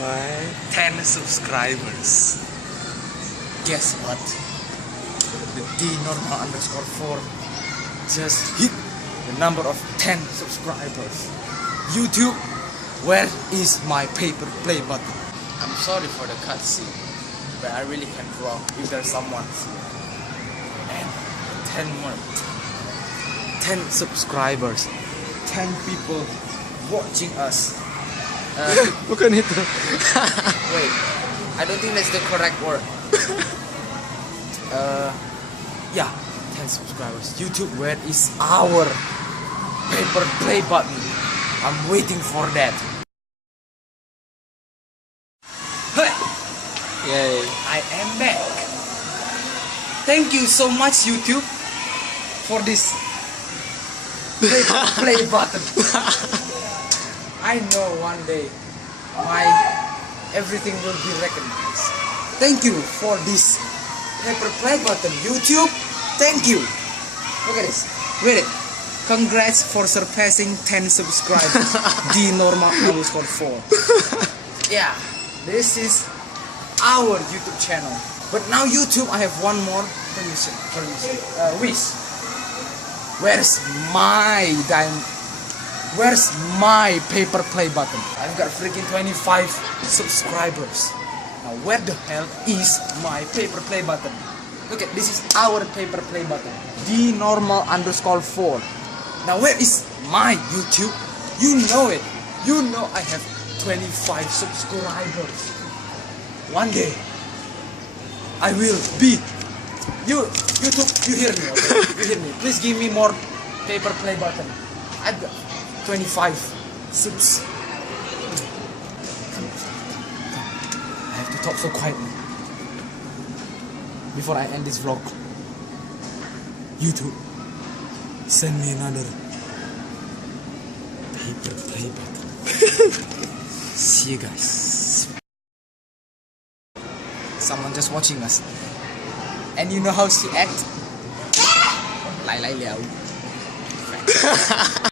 Why? 10 subscribers. Guess what? The D_normal_4 just hit the number of 10 subscribers. YouTube, where is my paper play button? I'm sorry for the cutscene, but I really can't draw if there's someone here. And 10 more. 10 subscribers. 10 people watching us. Bukan itu. Wait, I don't think that's the correct word. Yeah, 10 subscribers. YouTube, where is our paper play button? I'm waiting for that. Hey, Yay. I am back. Thank you so much, YouTube, for this paper play button. I know one day my everything will be recognized. Thank you for this paper play button, YouTube. Thank you. Look at this. Read it. Congrats for surpassing 10 subscribers. D_normal_4. Yeah, this is our YouTube channel. But now YouTube, I have one more permission. Wish. Where's my paper play button? I've got freaking 25 subscribers. Now where the hell is my paper play button? Look at, this is our paper play button. D_normal_4. Now where is my YouTube? You know it. You know I have 25 subscribers. One day I will be YouTube, you hear me, okay? You hear me. Please give me more paper play button. I've got 25 subs. I have to talk so quietly before I end this vlog. YouTube, send me another paper play button. See you guys. Someone just watching us. And you know how she act? Lai lai liao.